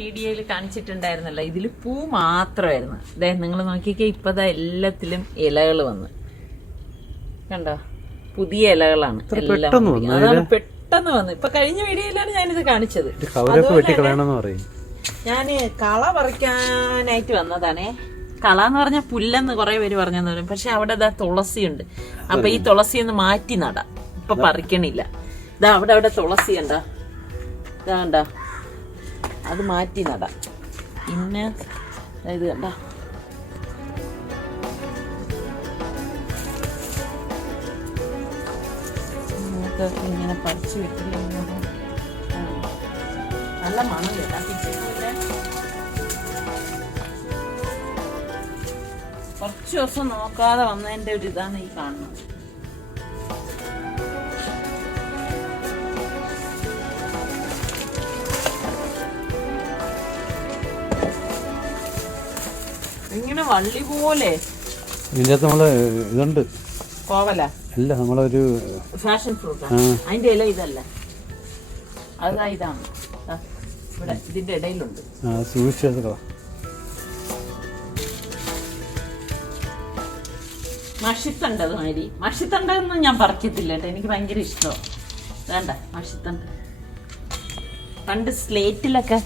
വീഡിയോയിൽ കാണിച്ചിട്ടുണ്ടായിരുന്നല്ലോ, ഇതിൽ പൂ മാത്രമായിരുന്നു. അതെ, നിങ്ങൾ നോക്കിക്കേ, ഇപ്പതാ എല്ലാത്തിലും ഇലകൾ വന്ന് കണ്ടോ, പുതിയ ഇലകളാണ് എല്ലാം. അതാണ് പെട്ടെന്ന് വന്ന്. ഇപ്പൊ കഴിഞ്ഞ വീഡിയോയിലാണ് ഞാനിത് കാണിച്ചത്. ഞാൻ കള പറിക്കാനായിട്ട് വന്നതാണേ. കള എന്ന് പറഞ്ഞാൽ പുല്ലെന്ന് കുറെ പേര് പറഞ്ഞെന്ന് പറയും. പക്ഷെ അവിടെ ഇതാ തുളസിയുണ്ട്. അപ്പൊ ഈ തുളസി ഒന്ന് മാറ്റി നടാം. ഇപ്പൊ പറിക്കണില്ല. ഇതാ അവിടെ തുളസി ഉണ്ടോ, ഇതാ കണ്ടോ, അത് മാറ്റി നടാം. പിന്നെ ഇത് കണ്ടോ, നമുക്ക് ഇങ്ങനെ പറിച്ചു വെക്കില്ല. നല്ല മണം കേട്ടാ. കുറച്ച് ദിവസം നോക്കാതെ വന്നതിന്റെ ഒരു ഇതാണ് ഈ കാണുന്നത്. ഇങ്ങനെ വള്ളി പോലെ ഇതുണ്ട്. കോവല അല്ല, നമ്മളൊരു ഫാഷൻ ഫ്രൂട്ട്. അതിന്റെ ഇല ഇതല്ല, അതാ ഇതാണ്. ഇവിടെ ഇതിന്റെ ഇടയിലുണ്ട്. മഷിത്തണ്ട്. അതുമാതിരി മഷിത്തണ്ടെന്ന് ഞാൻ പറിക്കത്തില്ല കേട്ടോ, എനിക്ക് ഭയങ്കര ഇഷ്ടമാണ്. വേണ്ട മഷിത്തണ്ട്. പണ്ട് സ്ലേറ്റിലൊക്കെ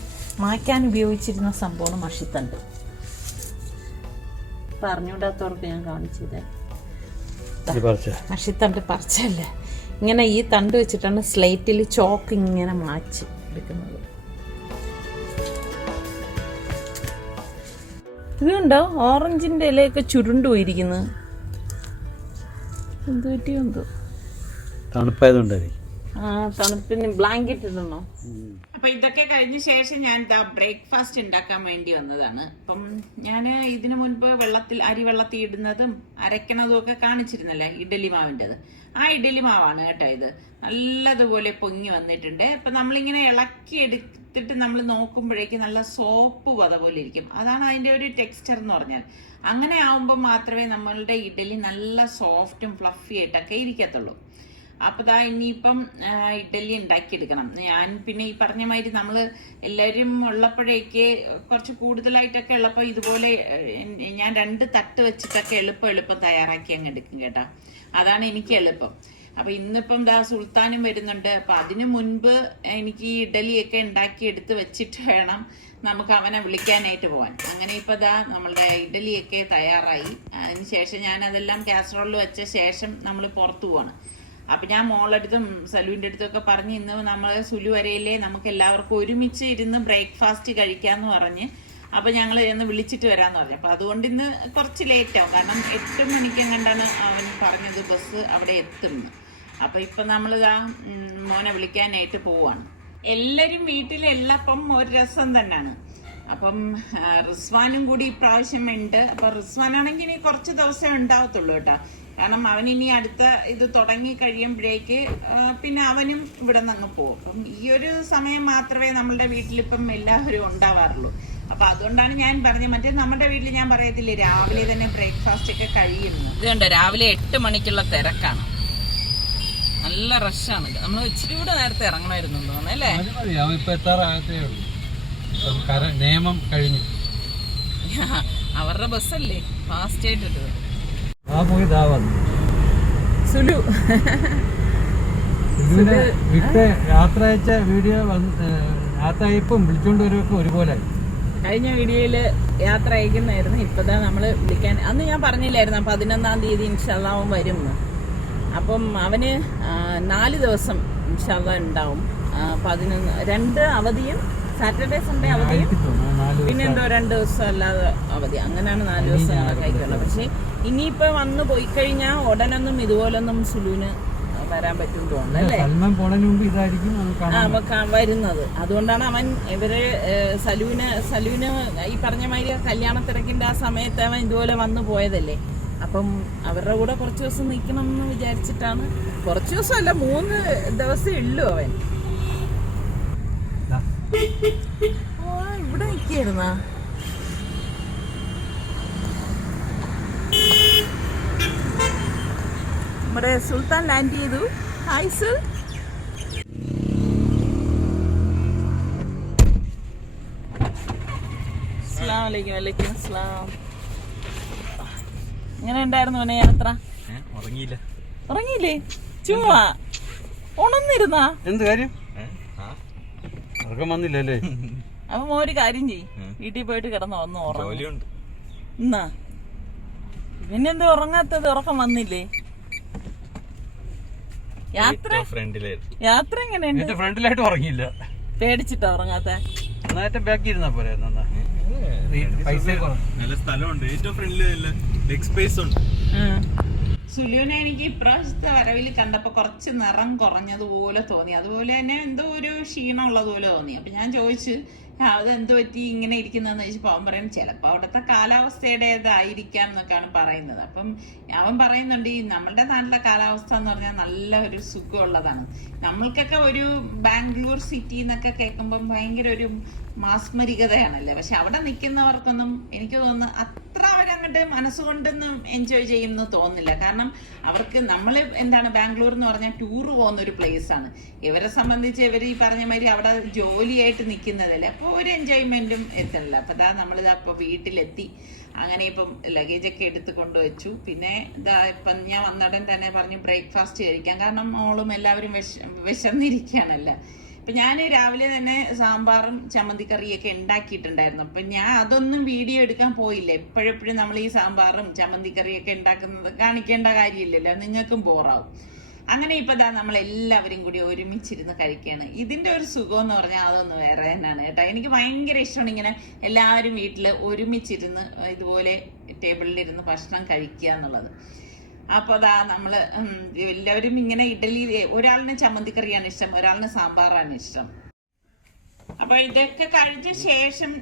മായ്ക്കാൻ ഉപയോഗിച്ചിരുന്ന സംഭവമാണ് മഷിത്തണ്ട്. പറഞ്ഞുകൂടാത്തവർക്ക് ഞാൻ കാണിച്ചത്. മഷിത്തണ്ട് പറിച്ചല്ല, ഇങ്ങനെ ഈ തണ്ട് വെച്ചിട്ടാണ് സ്ലേറ്റിൽ ചോക്ക് ഇങ്ങനെ മാച്ച് എടുക്കുന്നത്. ഇതുണ്ടോ, ഓറഞ്ചിന്റെ ഇലയൊക്കെ ചുരുണ്ടു പോയിരിക്കുന്നത്. എന്ത് പറ്റിയോ എന്തോ, തണുപ്പായതുകൊണ്ടായിരിക്കും. തണുപ്പിന് ബ്ലാങ്കറ്റ് ഇടണോ. അപ്പൊ ഇതൊക്കെ കഴിഞ്ഞ ശേഷം ഞാൻ ബ്രേക്ക്ഫാസ്റ്റ് ഉണ്ടാക്കാൻ വേണ്ടി വന്നതാണ്. അപ്പം ഞാൻ ഇതിനു മുൻപ് അരി വെള്ളത്തിൽ ഇടുന്നതും അരയ്ക്കണതും ഒക്കെ കാണിച്ചിരുന്നല്ലേ, ഇഡലി മാവിൻ്റെത്. ആ ഇഡലി മാവാണ് കേട്ടോ ഇത്. നല്ലതുപോലെ പൊങ്ങി വന്നിട്ടുണ്ട്. ഇപ്പൊ നമ്മളിങ്ങനെ ഇളക്കി എടുത്തിട്ട് നമ്മൾ നോക്കുമ്പോഴേക്ക് നല്ല സോപ്പ് പത പോലെ ഇരിക്കും. അതാണ് അതിന്റെ ഒരു ടെക്സ്ചർ എന്ന് പറഞ്ഞാൽ. അങ്ങനെ ആവുമ്പോൾ മാത്രമേ നമ്മളുടെ ഇഡലി നല്ല സോഫ്റ്റും ഫ്ലഫി ആയിട്ടൊക്കെ ഇരിക്കത്തുള്ളൂ. അപ്പോൾ ദാ ഇനിയിപ്പം ഇഡലി ഉണ്ടാക്കിയെടുക്കണം. ഞാൻ പിന്നെ ഈ പറഞ്ഞ മാതിരി നമ്മൾ എല്ലാവരും ഉള്ളപ്പോഴേക്ക് കുറച്ച് കൂടുതലായിട്ടൊക്കെ ഉള്ളപ്പോൾ ഇതുപോലെ ഞാൻ 2 തട്ട് വെച്ചിട്ടൊക്കെ എളുപ്പം തയ്യാറാക്കി അങ്ങ് എടുക്കും കേട്ടോ. അതാണ് എനിക്ക് എളുപ്പം. അപ്പം ഇന്നിപ്പം ദാ സുൽത്താനും വരുന്നുണ്ട്. അപ്പം അതിനു മുൻപ് എനിക്ക് ഈ ഇഡലിയൊക്കെ ഉണ്ടാക്കി എടുത്ത് വെച്ചിട്ട് വേണം നമുക്ക് അവനെ വിളിക്കാനായിട്ട് പോകാൻ. അങ്ങനെ ഇപ്പം ദാ നമ്മളുടെ ഇഡലിയൊക്കെ തയ്യാറായി. അതിന് ശേഷം ഞാൻ അതെല്ലാം കാസറോളിൽ വെച്ച ശേഷം നമ്മൾ പുറത്തു പോവാണ്. അപ്പം ഞാൻ മോളടുത്തും സലുവിൻ്റെ അടുത്തൊക്കെ പറഞ്ഞ് ഇന്ന് നമ്മൾ സുലു വരയിലെ നമുക്ക് എല്ലാവർക്കും ഒരുമിച്ച് ഇരുന്ന് ബ്രേക്ക്ഫാസ്റ്റ് കഴിക്കാമെന്ന് പറഞ്ഞ് അപ്പം ഞങ്ങൾ ഇന്ന് വിളിച്ചിട്ട് വരാമെന്ന് പറഞ്ഞു. അപ്പം അതുകൊണ്ട് ഇന്ന് കുറച്ച് ലേറ്റാവും. കാരണം 8 മണിക്ക് കണ്ടാണ് അവൻ പറഞ്ഞത് ബസ് അവിടെ എത്തുന്നത്. അപ്പം ഇപ്പം നമ്മളിതാ മോനെ വിളിക്കാനായിട്ട് പോവാണ്. എല്ലാവരും വീട്ടിലുള്ളപ്പം ഒരു രസം തന്നെയാണ്. അപ്പം റിസ്വാനും കൂടി ഇപ്രാവശ്യം ഉണ്ട്. അപ്പം റിസ്വാനാണെങ്കിൽ ഇനി കുറച്ച് ദിവസം ഉണ്ടാവത്തുള്ളൂ കേട്ടോ. കാരണം അവനിനി അടുത്ത ഇത് തുടങ്ങി കഴിയുമ്പോഴേക്ക് പിന്നെ അവനും ഇവിടെ നിന്ന് അങ്ങ് പോകും. അപ്പം ഈ ഒരു സമയം മാത്രമേ നമ്മളുടെ വീട്ടിലിപ്പം എല്ലാവരും ഉണ്ടാവാറുള്ളൂ. അപ്പം അതുകൊണ്ടാണ് ഞാൻ പറഞ്ഞത്. മറ്റേ നമ്മുടെ വീട്ടിൽ ഞാൻ പറയത്തില്ലേ, രാവിലെ തന്നെ ബ്രേക്ക്ഫാസ്റ്റ് ഒക്കെ കഴിയുന്നു. ഇതുണ്ട്, രാവിലെ 8 മണിക്കുള്ള തിരക്കാണ്. നല്ല റഷാണ്. നമ്മൾ ഇച്ചിരി കൂടെ നേരത്തെ ഇറങ്ങണമായിരുന്നു തോന്നുന്നു അല്ലേ. നിയമം കഴിഞ്ഞു. അവരുടെ ബസ്സല്ലേ ഫാസ്റ്റ് ആയിട്ടിട്ടത്. സുലു യാത്ര അയച്ച വീഡിയോ യാത്ര അയപ്പും വിളിച്ചോണ്ട് വരുമൊക്കെ ഒരുപോലെ. കഴിഞ്ഞ വീഡിയോയില് യാത്ര അയക്കുന്നതായിരുന്നു. ഇപ്പതാ നമ്മള് വിളിക്കാൻ, അന്ന് ഞാൻ പറഞ്ഞില്ലായിരുന്നു 11-ാം തീയതി ഇൻഷാല്ലാ അവൻ വരും. അപ്പം അവന് 4 ദിവസം ഇൻഷാല്ലാ ഉണ്ടാവും. 2 അവധിയും സാറ്റർഡേ സൺഡേ അവധിയും പിന്നെ എന്തോ 2 ദിവസം അല്ലാതെ അവധി. അങ്ങനെയാണ് 4 ദിവസം കണക്കായിട്ടുള്ളത്. പക്ഷെ ഇനിയിപ്പോ വന്ന് പോയി കഴിഞ്ഞാൽ ഉടനൊന്നും ഇതുപോലൊന്നും സുലുവിന് വരാൻ പറ്റും തോന്നുന്നല്ലേ, വരുന്നത്. അതുകൊണ്ടാണ് അവൻ സലുവിന് ഈ പറഞ്ഞ മാതിരി കല്യാണ തിരക്കിന്റെ ആ സമയത്ത് അവൻ ഇതുപോലെ വന്നു പോയതല്ലേ. അപ്പം അവരുടെ കൂടെ കുറച്ച് ദിവസം നിൽക്കണം എന്ന് വിചാരിച്ചിട്ടാണ്. കുറച്ച് ദിവസമല്ല, 3 ദിവസം ഉള്ളൂ അവൻ. ഇവിടെ നിൽക്കായിരുന്ന നമ്മുടെ സുൽത്താൻ ലാൻഡ് ചെയ്തു. ഹായ് സുൽ. അസ്സലാമലൈക്കും. വലൈക്കും അസ്സലാം. എങ്ങനെ ഉണ്ടായിരുന്നു പിന്നെ യാത്ര? ഉറങ്ങിയില്ലേ? ചുമ്മാ ഉണർന്നിരുന്നാ? എന്ത് കാര്യം? ഉറക്കം വന്നില്ലല്ലേ? അപ്പൊ ഒരു കാര്യം ചെയ്യ്, വീട്ടിൽ പോയിട്ട് കിടന്നോ, ഒന്ന് ഉറങ്ങും. എന്നാ പിന്നെന്ത് ഉറങ്ങാത്തത്? ഉറക്കം വന്നില്ലേ? യാത്ര എങ്ങനെയുണ്ട്? ഫ്രണ്ടിലായിട്ട് ഉറങ്ങിയില്ല. പേടിച്ചിട്ടാ ഉറങ്ങാത്ത? നേരത്തെ ബാക്കി ഇരുന്നാ പോരെ? നല്ല സ്ഥലമുണ്ട്, ഏറ്റവും ഫ്രണ്ട്ലി ലെഗ് സ്പേസ് ഉണ്ട്. സുലുവിനെ എനിക്ക് ഇപ്രാവശ്യത്തെ വരവിൽ കണ്ടപ്പോ കുറച്ച് നിറം കുറഞ്ഞതുപോലെ തോന്നി. അതുപോലെ തന്നെ എന്തോ ഒരു ക്ഷീണം ഉള്ളതുപോലെ തോന്നി. അപ്പൊ ഞാൻ ചോദിച്ചു അതെന്ത് പറ്റി ഇങ്ങനെ ഇരിക്കുന്നതെന്ന് ചോദിച്ചപ്പോൾ അവൻ പറയും ചിലപ്പോൾ അവിടുത്തെ കാലാവസ്ഥയുടേതായിരിക്കാം എന്നൊക്കെയാണ് പറയുന്നത്. അപ്പം അവൻ പറയുന്നുണ്ട് ഈ നമ്മളുടെ നാട്ടിലെ കാലാവസ്ഥ എന്ന് പറഞ്ഞാൽ നല്ല ഒരു സുഖമുള്ളതാണ്. നമ്മൾക്കൊക്കെ ഒരു ബാംഗ്ലൂർ സിറ്റി എന്നൊക്കെ കേൾക്കുമ്പം ഭയങ്കര ഒരു മാസ്മരികതയാണല്ലേ. പക്ഷെ അവിടെ നിൽക്കുന്നവർക്കൊന്നും എനിക്ക് തോന്നുന്നു അത്ര അവരങ്ങോട്ട് മനസ്സുകൊണ്ടൊന്നും എൻജോയ് ചെയ്യുമെന്ന് തോന്നുന്നില്ല. കാരണം അവർക്ക് നമ്മൾ എന്താണ് ബാംഗ്ലൂർ എന്ന് പറഞ്ഞാൽ ടൂറ് പോകുന്ന ഒരു പ്ലേസ് ആണ്. ഇവരെ സംബന്ധിച്ച് ഇവർ ഈ പറഞ്ഞ മാതിരി അവിടെ ജോലിയായിട്ട് നിൽക്കുന്നതല്ലേ. അപ്പോൾ ഒരു എൻജോയ്മെന്റും എത്തണില്ല. അപ്പൊ ഇതാ നമ്മളിതാ ഇപ്പൊ വീട്ടിലെത്തി. അങ്ങനെ ഇപ്പം ലഗേജൊക്കെ എടുത്ത് കൊണ്ടുവച്ചു. പിന്നെ ഇതാ ഇപ്പം ഞാൻ വന്നടൻ തന്നെ പറഞ്ഞു ബ്രേക്ക്ഫാസ്റ്റ് കഴിക്കാം. കാരണം മോളും എല്ലാവരും വിശന്നിരിക്കുകയാണല്ലോ. ഇപ്പം ഞാൻ രാവിലെ തന്നെ സാമ്പാറും ചമ്മന്തിക്കറിയൊക്കെ ഉണ്ടാക്കിയിട്ടുണ്ടായിരുന്നു. അപ്പം ഞാൻ അതൊന്നും വീഡിയോ എടുക്കാൻ പോയില്ല. എപ്പോഴെപ്പോഴും നമ്മൾ ഈ സാമ്പാറും ചമ്മന്തിക്കറിയൊക്കെ ഉണ്ടാക്കുന്നത് കാണിക്കേണ്ട കാര്യമില്ലല്ലോ, നിങ്ങൾക്കും ബോറാവും. അങ്ങനെ ഇപ്പൊ ദാ നമ്മളെല്ലാവരും കൂടി ഒരുമിച്ചിരുന്ന് കഴിക്കുകയാണ്. ഇതിന്റെ ഒരു സുഖം എന്ന് പറഞ്ഞാൽ അതൊന്ന് വേറെ തന്നെയാണ് കേട്ടോ. എനിക്ക് ഭയങ്കര ഇഷ്ടമാണ് ഇങ്ങനെ എല്ലാവരും വീട്ടിൽ ഒരുമിച്ചിരുന്ന് ഇതുപോലെ ടേബിളിലിരുന്ന് ഭക്ഷണം കഴിക്കുക എന്നുള്ളത്. അപ്പോൾ അതാ നമ്മൾ എല്ലാവരും ഇങ്ങനെ ഇഡലി, ഒരാളിന് ചമ്മന്തിക്കറിയാണ് ഇഷ്ടം, ഒരാളിന് സാമ്പാറാണ് ഇഷ്ടം. അപ്പൊ ഇതൊക്കെ കഴിച്ച ശേഷം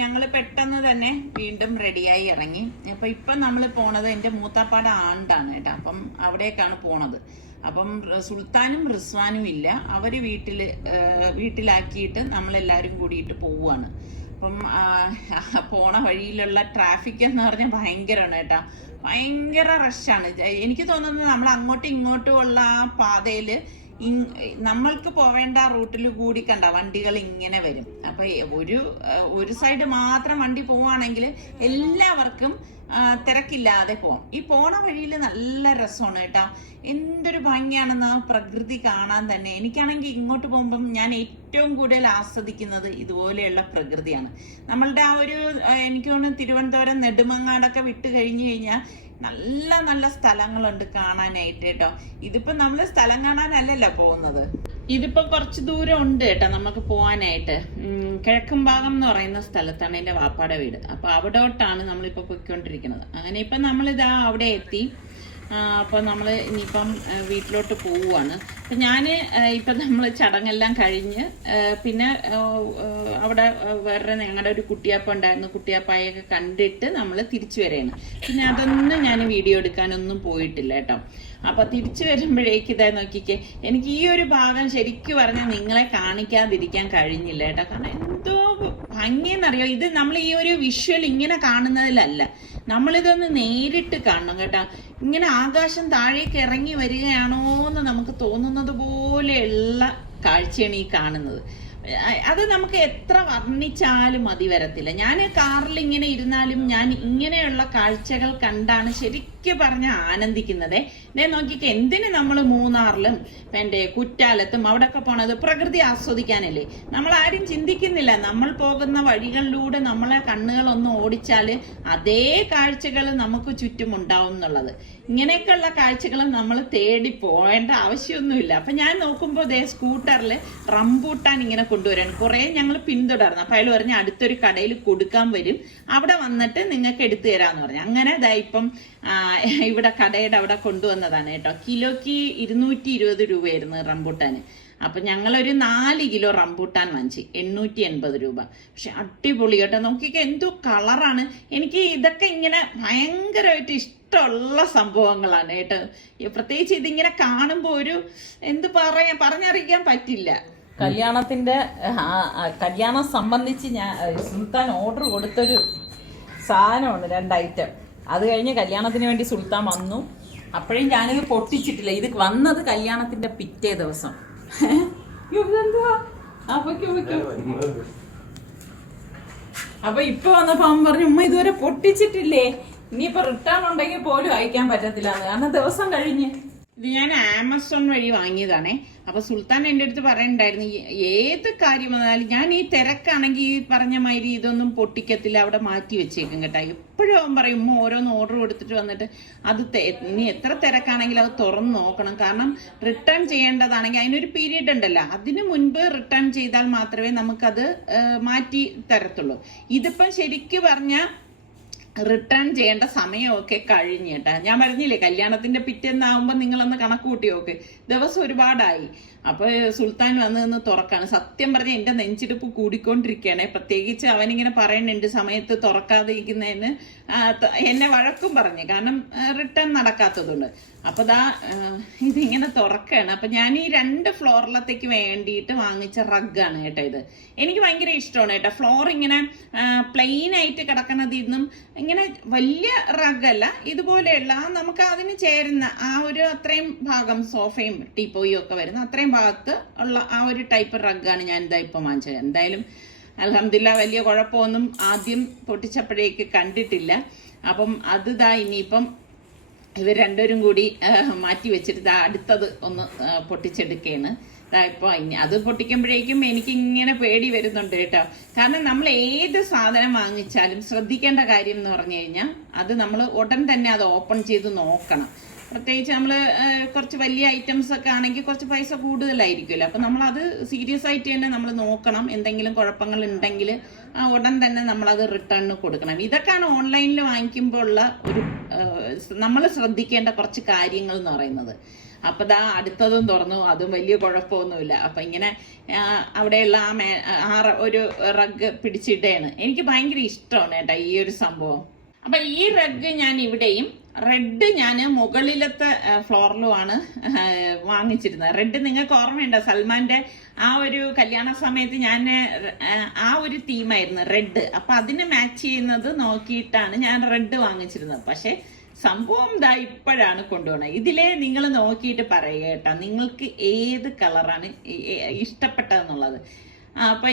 ഞങ്ങൾ പെട്ടെന്ന് തന്നെ വീണ്ടും റെഡിയായി ഇറങ്ങി. അപ്പൊ ഇപ്പൊ നമ്മൾ പോണത് എൻ്റെ മൂത്താപ്പാടെ ആണ്ടാണ് കേട്ടോ. അപ്പം അവിടേക്കാണ് പോണത്. അപ്പം സുൽത്താനും റിസ്വാനും ഇല്ല, അവര് വീട്ടിലാക്കിയിട്ട് നമ്മളെല്ലാവരും കൂടിയിട്ട് പോവുകയാണ്. അപ്പം പോണ വഴിയിലുള്ള ട്രാഫിക് എന്ന് പറഞ്ഞാൽ ഭയങ്കരമാണ് കേട്ടോ. ഭയങ്കര റഷാണ്. എനിക്ക് തോന്നുന്നത് നമ്മൾ അങ്ങോട്ടും ഇങ്ങോട്ടും ഉള്ള ആ പാതയിൽ നമ്മൾക്ക് പോവേണ്ട റൂട്ടിൽ കൂടി കണ്ട വണ്ടികൾ ഇങ്ങനെ വരും. അപ്പൊ ഒരു സൈഡ് മാത്രം വണ്ടി പോവാണെങ്കിൽ എല്ലാവർക്കും തിരക്കില്ലാതെ പോവാം. ഈ പോണ വഴിയിൽ നല്ല രസമാണ് കേട്ടോ. എന്തൊരു ഭംഗിയാണെന്ന് ആ പ്രകൃതി കാണാൻ തന്നെ. എനിക്കാണെങ്കിൽ ഇങ്ങോട്ട് പോകുമ്പം ഞാൻ ഏറ്റവും കൂടുതൽ ആസ്വദിക്കുന്നത് ഇതുപോലെയുള്ള പ്രകൃതിയാണ്. നമ്മളുടെ ആ ഒരു എനിക്ക് തോന്നുന്നു തിരുവനന്തപുരം നെടുമങ്ങാടൊക്കെ വിട്ട് കഴിഞ്ഞു കഴിഞ്ഞാൽ നല്ല നല്ല സ്ഥലങ്ങളുണ്ട് കാണാനായിട്ട് കേട്ടോ. ഇതിപ്പോ നമ്മള് സ്ഥലം കാണാനല്ലല്ലോ പോകുന്നത്. ഇതിപ്പോ കുറച്ച് ദൂരം ഉണ്ട് കേട്ടോ നമുക്ക് പോവാനായിട്ട്. കിഴക്കും ഭാഗം എന്ന് പറയുന്ന സ്ഥലത്താണ് എൻ്റെ വാപ്പാടെ വീട്. അപ്പൊ അവിടോട്ടാണ് നമ്മളിപ്പോ പോയിക്കൊണ്ടിരിക്കുന്നത്. അങ്ങനെ ഇപ്പൊ നമ്മളിതാ അവിടെ എത്തി. അപ്പോൾ നമ്മൾ ഇനിയിപ്പം വീട്ടിലോട്ട് പോവുകയാണ്. അപ്പം ഞാൻ ഇപ്പം നമ്മൾ ചടങ്ങെല്ലാം കഴിഞ്ഞ് പിന്നെ അവിടെ വേറെ ഞങ്ങളുടെ ഒരു കുട്ടിയപ്പം ഉണ്ടായിരുന്നു. കുട്ടിയപ്പായൊക്കെ കണ്ടിട്ട് നമ്മൾ തിരിച്ചു വരികയാണ്. പിന്നെ അതൊന്നും ഞാൻ വീഡിയോ എടുക്കാനൊന്നും പോയിട്ടില്ല കേട്ടോ. അപ്പൊ തിരിച്ചു വരുമ്പോഴേക്ക് ഇതാ നോക്കിക്കേ, എനിക്ക് ഈ ഒരു ഭാഗം ശരിക്കും പറഞ്ഞാൽ നിങ്ങളെ കാണിക്കാതിരിക്കാൻ കഴിഞ്ഞില്ല കേട്ടോ. കാരണം എന്തോ ഭംഗിയെന്നറിയോ. ഇത് നമ്മൾ ഈ ഒരു വിഷ്വൽ ഇങ്ങനെ കാണുന്നതിലല്ല, നമ്മളിതൊന്ന് നേരിട്ട് കാണണം കേട്ടോ. ഇങ്ങനെ ആകാശം താഴേക്ക് ഇറങ്ങി വരികയാണോ എന്ന് നമുക്ക് തോന്നുന്നത് പോലെയുള്ള കാഴ്ചയാണ് ഈ കാണുന്നത്. അത് നമുക്ക് എത്ര വർണ്ണിച്ചാലും മതി വരത്തില്ല. ഞാൻ കാറിൽ ഇങ്ങനെ ഇരുന്നാലും ഞാൻ ഇങ്ങനെയുള്ള കാഴ്ചകൾ കണ്ടാണ് ശരിക്കും പറഞ്ഞ ആനന്ദിക്കുന്നത്. നോക്കിക്കേ, എന്തിന് നമ്മൾ മൂന്നാറിലും എൻ്റെ കുറ്റാലത്തും അവിടെയൊക്കെ പോണത് പ്രകൃതി ആസ്വദിക്കാനല്ലേ. നമ്മൾ ആരും ചിന്തിക്കുന്നില്ല നമ്മൾ പോകുന്ന വഴികളിലൂടെ നമ്മളെ കണ്ണുകളൊന്ന് ഓടിച്ചാൽ അതേ കാഴ്ചകൾ നമുക്ക് ചുറ്റും ഉണ്ടാവും എന്നുള്ളത്. ഇങ്ങനെയൊക്കെയുള്ള കാഴ്ചകൾ നമ്മൾ തേടി പോകേണ്ട ആവശ്യമൊന്നുമില്ല. അപ്പൊ ഞാൻ നോക്കുമ്പോൾ ദേ സ്കൂട്ടറിൽ റംബൂട്ടാൻ ഇങ്ങനെ കൊണ്ടുവരാൻ കുറെ ഞങ്ങൾ പിന്തുടർന്നു. അപ്പൊ അയാൾ പറഞ്ഞ് അടുത്തൊരു കടയിൽ കൊടുക്കാൻ വരും, അവിടെ വന്നിട്ട് നിങ്ങൾക്ക് എടുത്തു തരാന്ന് പറഞ്ഞു. അങ്ങനെ ദാ ഇപ്പം ഇവിടെ കടയുടെ അവിടെ കൊണ്ടുവന്നതാണ് കേട്ടോ. കിലോയ്ക്ക് 220 രൂപയായിരുന്നു റംബൂട്ടാന്. അപ്പൊ ഞങ്ങളൊരു 4 കിലോ റംബൂട്ടാൻ വാങ്ങിച്ചു 880 രൂപ. പക്ഷെ അടിപൊളി കേട്ടോ. നോക്കിക്കോ എന്തോ കളറാണ്. എനിക്ക് ഇതൊക്കെ ഇങ്ങനെ ഭയങ്കരമായിട്ട് ഇഷ്ടമുള്ള സംഭവങ്ങളാണ് കേട്ടോ. പ്രത്യേകിച്ച് ഇതിങ്ങനെ കാണുമ്പോൾ ഒരു പറഞ്ഞറിയിക്കാൻ പറ്റില്ല. കല്യാണം സംബന്ധിച്ച് ഞാൻ സുൽത്താൻ ഓർഡർ കൊടുത്തൊരു സാധനമാണ് 2 ഐറ്റം. അത് കഴിഞ്ഞ് കല്യാണത്തിന് വേണ്ടി സുൽത്താൻ വന്നു. അപ്പോഴും ഞാനിത് പൊട്ടിച്ചിട്ടില്ല. ഇത് വന്നത് കല്യാണത്തിന്റെ പിറ്റേ ദിവസം. അപ്പൊ ഇപ്പൊ വന്നപ്പോ അവൻ പറഞ്ഞു ഉമ്മ ഇതുവരെ പൊട്ടിച്ചിട്ടില്ലേ, ഇനിയിപ്പൊ റിട്ടേൺ ഉണ്ടെങ്കിൽ പോലും അയക്കാൻ പറ്റത്തില്ല, കാരണം ദിവസം കഴിഞ്ഞ്. ഇത് ഞാൻ ആമസോൺ വഴി വാങ്ങിയതാണേ. അപ്പൊ സുൽത്താൻ എൻ്റെ അടുത്ത് പറയണ്ടായിരുന്നു ഏത് കാര്യം വന്നാലും ഞാൻ ഈ തിരക്കാണെങ്കിൽ ഈ പറഞ്ഞ മാതിരി ഇതൊന്നും പൊട്ടിക്കത്തില്ല, അവിടെ മാറ്റി വെച്ചേക്കും കേട്ടോ. എപ്പോഴും അവൻ പറയും ഉമ്മ ഓരോന്ന് ഓർഡർ കൊടുത്തിട്ട് വന്നിട്ട് അത് ഇനി എത്ര തിരക്കാണെങ്കിലും അത് തുറന്ന് നോക്കണം, കാരണം റിട്ടേൺ ചെയ്യേണ്ടതാണെങ്കിൽ അതിനൊരു പീരീഡ് ഉണ്ടല്ലോ, അതിനു മുൻപ് റിട്ടേൺ ചെയ്താൽ മാത്രമേ നമുക്കത് മാറ്റി തരത്തുള്ളൂ. ഇതിപ്പം ശരിക്ക് പറഞ്ഞാൽ റിട്ടേൺ ചെയ്യേണ്ട സമയമൊക്കെ കഴിഞ്ഞ് കേട്ടാ. ഞാൻ പറഞ്ഞില്ലേ കല്യാണത്തിന്റെ പിറ്റേന്നാവുമ്പോ നിങ്ങളൊന്ന് കണക്ക് കൂട്ടി നോക്ക്, ദിവസം ഒരുപാടായി. അപ്പൊ സുൽത്താൻ വന്ന് തുറക്കാണ്. സത്യം പറഞ്ഞ എന്റെ നെഞ്ചിടിപ്പ് കൂടിക്കൊണ്ടിരിക്കുകയാണ്. പ്രത്യേകിച്ച് അവനിങ്ങനെ പറയുന്നുണ്ട് സമയത്ത് തുറക്കാതെ ഇരിക്കുന്നതിന് എന്നെ വഴക്കും പറഞ്ഞു, കാരണം റിട്ടേൺ നടക്കാത്തതുകൊണ്ട്. അപ്പൊ ഇതിങ്ങനെ തുറക്കാണ്. അപ്പൊ ഞാൻ ഈ 2 ഫ്ലോറിലത്തേക്ക് വേണ്ടിയിട്ട് വാങ്ങിച്ച റഗ്ഗാണ് കേട്ടോ ഇത്. എനിക്ക് ഭയങ്കര ഇഷ്ടമാണ് കേട്ടോ. ഫ്ലോർ ഇങ്ങനെ പ്ലെയിൻ ആയിട്ട് കിടക്കുന്നതിൽ നിന്നും ഇങ്ങനെ വലിയ റഗ്ഗല്ല, ഇതുപോലെയുള്ള നമുക്ക് അതിന് ചേരുന്ന ആ ഒരു അത്രയും ഭാഗം സോഫയും ടീപ്പോയും ഒക്കെ വരുന്ന അത്രയും ഭാഗത്ത് ഉള്ള ആ ഒരു ടൈപ്പ് റഗ്ഗാണ് ഞാൻ ഇതാ ഇപ്പം വാങ്ങിച്ചത്. എന്തായാലും അൽഹംദുലില്ലാ വലിയ കുഴപ്പമൊന്നും ആദ്യം പൊട്ടിച്ചപ്പോഴേക്ക് കണ്ടിട്ടില്ല. അപ്പം അത് ഇനിയിപ്പം ഇവർ രണ്ടുപേരും കൂടി മാറ്റി വെച്ചിട്ട് അടുത്തത് ഒന്ന് പൊട്ടിച്ചെടുക്കുകയാണ്. ഇപ്പൊ അത് പൊട്ടിക്കുമ്പോഴേക്കും എനിക്ക് ഇങ്ങനെ പേടി വരുന്നുണ്ട് കേട്ടോ. കാരണം നമ്മൾ ഏത് സാധനം വാങ്ങിച്ചാലും ശ്രദ്ധിക്കേണ്ട കാര്യം എന്ന് പറഞ്ഞു കഴിഞ്ഞാൽ അത് നമ്മൾ ഉടൻ തന്നെ അത് ഓപ്പൺ ചെയ്ത് നോക്കണം. പ്രത്യേകിച്ച് നമ്മൾ കുറച്ച് വലിയ ഐറ്റംസ് ഒക്കെ ആണെങ്കിൽ കുറച്ച് പൈസ കൂടുതലായിരിക്കുമല്ലോ. അപ്പൊ നമ്മളത് സീരിയസ് ആയിട്ട് തന്നെ നമ്മൾ നോക്കണം. എന്തെങ്കിലും കുഴപ്പങ്ങൾ ഉണ്ടെങ്കിൽ ഉടൻ തന്നെ നമ്മളത് റിട്ടേണിന് കൊടുക്കണം. ഇതൊക്കെയാണ് ഓൺലൈനിൽ വാങ്ങിക്കുമ്പോൾ ഉള്ള ഒരു നമ്മൾ ശ്രദ്ധിക്കേണ്ട കുറച്ച് കാര്യങ്ങൾ എന്ന് പറയുന്നത്. അപ്പൊ അടുത്തതും തുറന്നു, അതും വലിയ കുഴപ്പമൊന്നുമില്ല. അപ്പൊ ഇങ്ങനെ അവിടെയുള്ള ആ ഒരു റഗ് പിടിച്ചിട്ടേണ്. എനിക്ക് ഭയങ്കര ഇഷ്ടമാണ് കേട്ടോ ഈ ഒരു സംഭവം. അപ്പൊ ഈ റഗ് ഞാൻ ഇവിടെയും റെഡ് ഞാൻ മുകളിലത്തെ ഫ്ലോറിലുമാണ് വാങ്ങിച്ചിരുന്നത്. റെഡ് നിങ്ങൾക്ക് ഓർമ്മയുണ്ടോ, സൽമാന്റെ ആ ഒരു കല്യാണ സമയത്ത് ഞാൻ ആ ഒരു തീമായിരുന്നു റെഡ്. അപ്പൊ അതിന് മാച്ച് ചെയ്യുന്നത് നോക്കിയിട്ടാണ് ഞാൻ റെഡ് വാങ്ങിച്ചിരുന്നത്. പക്ഷെ സംഭവം ഇപ്പോഴാണ് കൊണ്ടുപോകണത്. ഇതിലെ നിങ്ങൾ നോക്കിയിട്ട് പറയുക കേട്ടോ നിങ്ങൾക്ക് ഏത് കളറാണ് ഇഷ്ടപ്പെട്ടതെന്നുള്ളത്. അപ്പൊ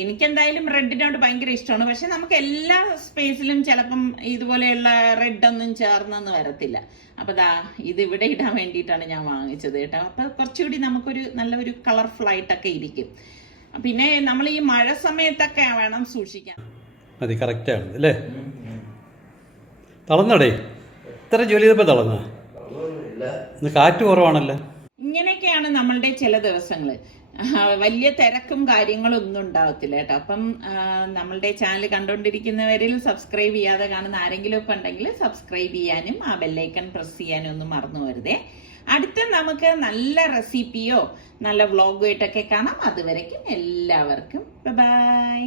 എനിക്കെന്തായാലും റെഡിനോട് ഭയങ്കര ഇഷ്ടമാണ്. പക്ഷെ നമുക്ക് എല്ലാ സ്പേസിലും ചിലപ്പം ഇതുപോലെയുള്ള റെഡ് ഒന്നും ചേർന്നെന്ന് വരത്തില്ല. അപ്പൊ ഇത് ഇവിടെ ഇടാൻ വേണ്ടിയിട്ടാണ് ഞാൻ വാങ്ങിച്ചത് കേട്ടോ. അപ്പൊ കുറച്ചുകൂടി നമുക്കൊരു നല്ലൊരു കളർഫുൾ ആയിട്ടൊക്കെ ഇരിക്കും. പിന്നെ നമ്മൾ ഈ മഴ സമയത്തൊക്കെ വേണം സൂക്ഷിക്കാൻ. മതി, കറക്റ്റാണ് അല്ലേ? തളർന്നടേ, ഇത്ര ജോലി ചെയ്തപ്പോ തളർന്ന, കാറ്റ് കുറവാണല്ലോ. ഇങ്ങനെയൊക്കെയാണ് നമ്മളുടെ ചില ദിവസങ്ങള്. വലിയ തിരക്കും കാര്യങ്ങളും ഒന്നും ഉണ്ടാവത്തില്ല കേട്ടോ. അപ്പം നമ്മളുടെ ചാനൽ കണ്ടുകൊണ്ടിരിക്കുന്നവരിൽ സബ്സ്ക്രൈബ് ചെയ്യാതെ കാണുന്ന ആരെങ്കിലും ഒക്കെ ഉണ്ടെങ്കിൽ സബ്സ്ക്രൈബ് ചെയ്യാനും ആ ബെല്ലൈക്കൺ പ്രസ് ചെയ്യാനും ഒന്നും മറന്നു വരുതേ. അടുത്ത നമുക്ക് നല്ല റെസിപ്പിയോ നല്ല വ്ളോഗോ ആയിട്ടൊക്കെ കാണാം. അതുവരയ്ക്കും എല്ലാവർക്കും ബൈ.